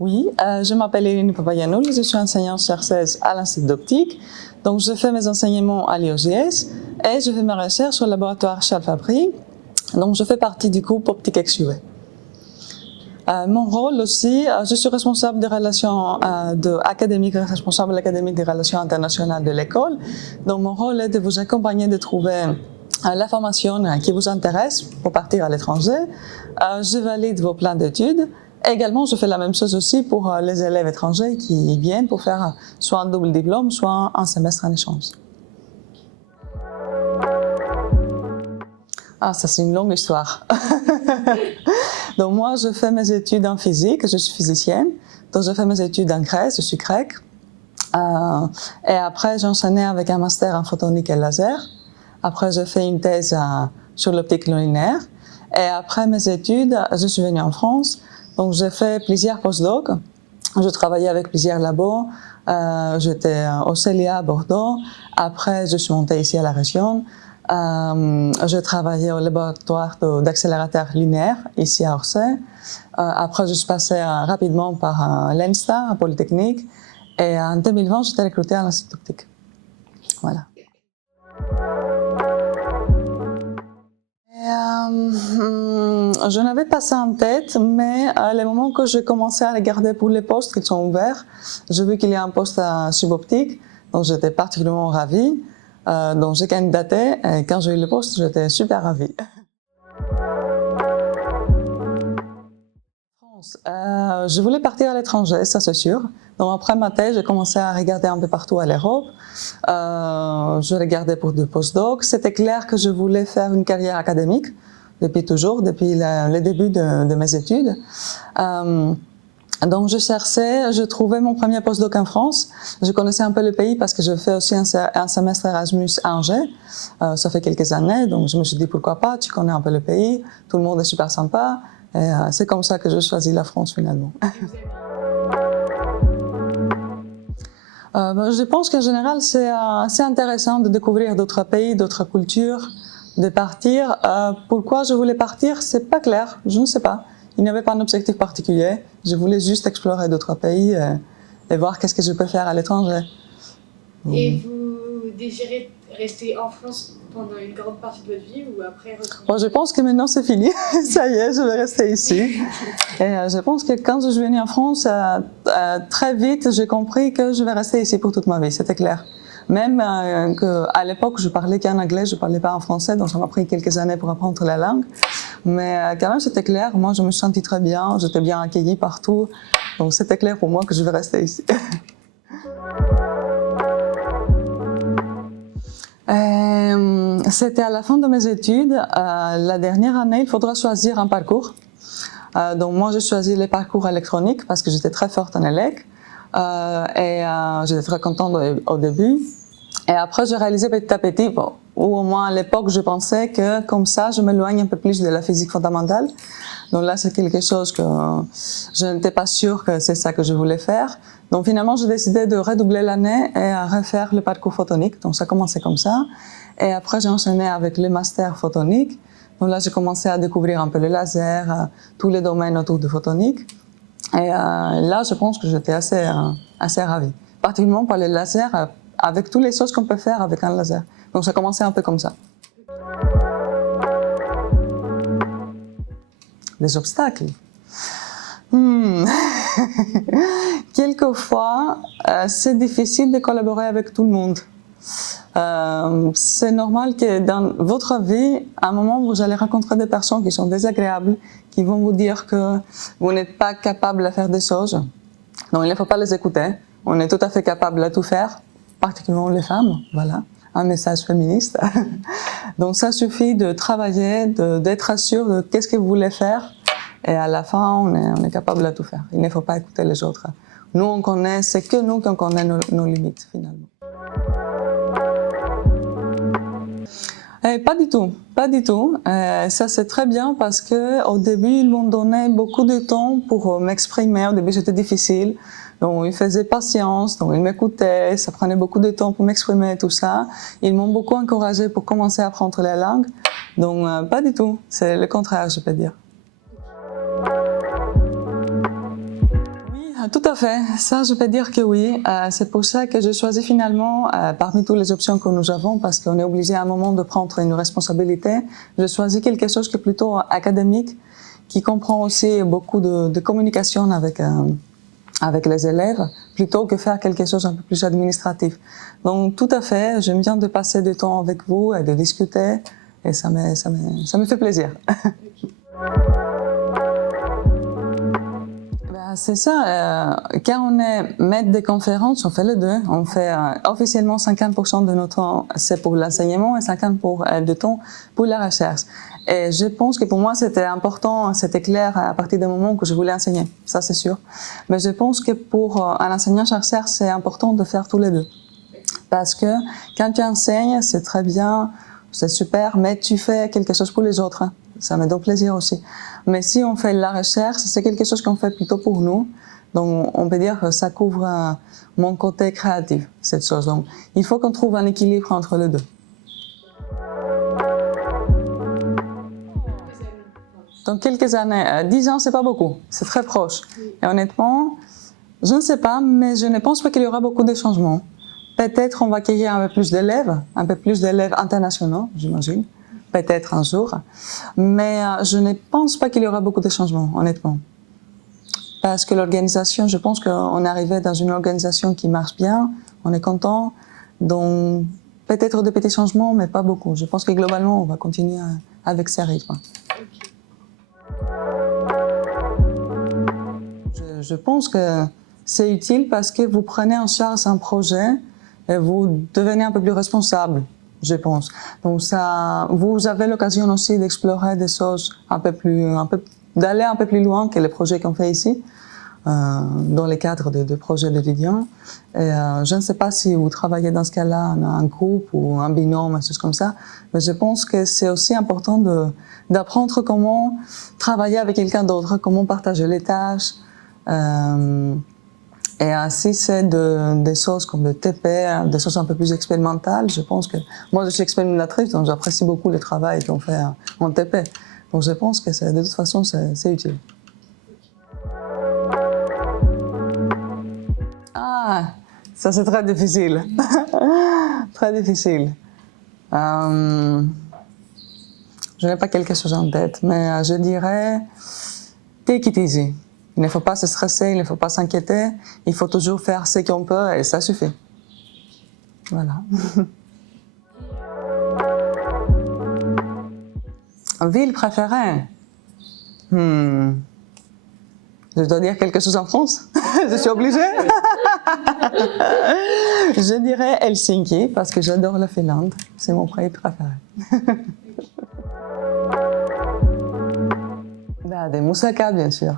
Oui, je m'appelle Irine Papayanoul, je suis enseignante-chercheuse à l'Institut d'optique. Donc, je fais mes enseignements à l'IOGS et je fais mes recherches au laboratoire Charles Fabry. Donc, je fais partie du groupe Optique XUV. Mon rôle aussi, je suis responsable des relations académiques, responsable académique des relations internationales de l'école. Donc, mon rôle est de vous accompagner de trouver la formation qui vous intéresse pour partir à l'étranger. Je valide vos plans d'études. Également, je fais la même chose aussi pour les élèves étrangers qui viennent pour faire soit un double diplôme, soit un semestre en échange. Ah, ça c'est une longue histoire. Donc moi, je fais mes études en physique, je suis physicienne. Donc je fais mes études en Grèce, je suis grecque. Et après, j'ai enchaîné avec un master en photonique et laser. Après, j'ai fait une thèse sur l'optique non linéaire. Et après mes études, je suis venue en France. Donc j'ai fait plusieurs postdocs. Je travaillais avec plusieurs labos. J'étais au CELIA à Bordeaux. Après, je suis montée ici à la région. Je travaillais au laboratoire d'accélérateur linéaire ici à Orsay. Après, je suis passée rapidement par l'ENSTA, à Polytechnique. Et en 2020, j'étais recrutée à l'Institut d'optique. Voilà. Je n'avais pas ça en tête, mais à le moment que j'ai commencé à regarder pour les postes qui sont ouverts, j'ai vu qu'il y a un poste à suboptique, donc j'étais particulièrement ravie. Donc j'ai candidaté et quand j'ai eu le poste, j'étais super ravie. Je voulais partir à l'étranger, ça c'est sûr. Donc après ma thèse, j'ai commencé à regarder un peu partout à l'Europe. Je regardais pour des postdocs. C'était clair que je voulais faire une carrière académique depuis toujours, depuis le début de mes études. Donc je cherchais, je trouvais mon premier postdoc en France. Je connaissais un peu le pays parce que je fais aussi un semestre Erasmus à Angers. Ça fait quelques années, donc je me suis dit pourquoi pas, tu connais un peu le pays, tout le monde est super sympa. Et c'est comme ça que je choisis la France finalement. Je pense qu'en général c'est intéressant de découvrir d'autres pays, d'autres cultures, de partir. Pourquoi je voulais partir, c'est pas clair, je ne sais pas. Il n'y avait pas un objectif particulier. Je voulais juste explorer d'autres pays et voir qu'est-ce que je peux faire à l'étranger. Et vous désirez rester en France pendant une grande partie de votre vie ou après retourner? Bon, je pense que maintenant c'est fini. Ça y est, je vais rester ici. Et je pense que quand je suis venue en France, très vite, j'ai compris que je vais rester ici pour toute ma vie. C'était clair. Même qu'à l'époque, je parlais qu'en anglais, je parlais pas en français, donc ça m'a pris quelques années pour apprendre la langue. Mais quand même, c'était clair. Moi, je me sentais très bien, j'étais bien accueillie partout. Donc c'était clair pour moi que je vais rester ici. C'était à la fin de mes études. La dernière année, il faudra choisir un parcours. Donc moi, j'ai choisi les parcours électroniques parce que j'étais très forte en élec. Et j'étais très contente au début. Et après, j'ai réalisé petit à petit, bon, ou au moins à l'époque, je pensais que comme ça, je m'éloigne un peu plus de la physique fondamentale. Donc là, c'est quelque chose que je n'étais pas sûre que c'est ça que je voulais faire. Donc finalement, j'ai décidé de redoubler l'année et à refaire le parcours photonique. Donc ça a commencé comme ça. Et après, j'ai enchaîné avec le master photonique. Donc là, j'ai commencé à découvrir un peu le laser, tous les domaines autour de photonique. Et là, je pense que j'étais assez ravie. Particulièrement par le laser, avec toutes les choses qu'on peut faire avec un laser. Donc ça a commencé un peu comme ça. Des obstacles. Quelquefois, c'est difficile de collaborer avec tout le monde. C'est normal que dans votre vie, à un moment, vous allez rencontrer des personnes qui sont désagréables, qui vont vous dire que vous n'êtes pas capable de faire des choses. Donc, il ne faut pas les écouter. On est tout à fait capable de tout faire, particulièrement les femmes. Voilà, un message féministe. Donc, ça suffit de travailler, d'être sûr de qu'est-ce que vous voulez faire. Et à la fin, on est capable de tout faire. Il ne faut pas écouter les autres. Nous, on connaît, c'est que nous qu'on connaît nos limites, finalement. Pas du tout, pas du tout. Ça c'est très bien parce que au début ils m'ont donné beaucoup de temps pour m'exprimer. Au début c'était difficile, donc ils faisaient patience, donc ils m'écoutaient. Ça prenait beaucoup de temps pour m'exprimer et tout ça. Ils m'ont beaucoup encouragé pour commencer à apprendre la langue. Donc pas du tout, c'est le contraire, je peux dire. Oui, Tout à fait, ça je peux dire que oui. C'est pour ça que j'ai choisi finalement, parmi toutes les options que nous avons, parce qu'on est obligé à un moment de prendre une responsabilité, j'ai choisi quelque chose qui est plutôt académique, qui comprend aussi beaucoup de communication avec les élèves, plutôt que faire quelque chose un peu plus administratif. Donc tout à fait, j'aime bien de passer du temps avec vous et de discuter, et ça me fait plaisir. C'est ça, quand on est maître de conférences, on fait les deux. On fait officiellement 50% de notre temps, c'est pour l'enseignement et 50% de temps pour la recherche. Et je pense que pour moi, c'était important, c'était clair à partir du moment que je voulais enseigner, ça c'est sûr. Mais je pense que pour un enseignant-chercheur, c'est important de faire tous les deux. Parce que quand tu enseignes, c'est très bien, c'est super, mais tu fais quelque chose pour les autres. Ça me donne plaisir aussi. Mais si on fait la recherche, c'est quelque chose qu'on fait plutôt pour nous. Donc, on peut dire que ça couvre mon côté créatif, cette chose. Donc, il faut qu'on trouve un équilibre entre les deux. Dans quelques années, 10 ans, c'est pas beaucoup. C'est très proche. Et honnêtement, je ne sais pas, mais je ne pense pas qu'il y aura beaucoup de changements. Peut-être on va accueillir un peu plus d'élèves internationaux, j'imagine. Peut-être un jour. Mais je ne pense pas qu'il y aura beaucoup de changements, honnêtement. Parce que l'organisation, je pense qu'on est arrivé dans une organisation qui marche bien, on est content. Donc, peut-être des petits changements, mais pas beaucoup. Je pense que globalement, on va continuer avec ce rythme. Je pense que c'est utile parce que vous prenez en charge un projet et vous devenez un peu plus responsable, je pense. Donc ça, vous avez l'occasion aussi d'explorer des choses d'aller un peu plus loin que les projets qu'on fait ici, dans les cadres de projets d'étudiants. Et je ne sais pas si vous travaillez dans ce cas-là en un groupe ou un binôme, des choses comme ça, mais je pense que c'est aussi important d'apprendre comment travailler avec quelqu'un d'autre, comment partager les tâches. Et ainsi, c'est des choses comme le TP, des choses un peu plus expérimentales. Je pense que moi, je suis expérimentatrice, donc j'apprécie beaucoup le travail qu'on fait en TP. Donc, je pense que de toute façon, c'est utile. Ah, ça c'est très difficile. Très difficile. Je n'ai pas quelque chose en tête, mais je dirais take it easy. Il ne faut pas se stresser, il ne faut pas s'inquiéter. Il faut toujours faire ce qu'on peut et ça suffit. Voilà. Ville préférée? Je dois dire quelque chose en France? Je suis obligée? Je dirais Helsinki parce que j'adore la Finlande. C'est mon pays préféré. Des moussaka, bien sûr.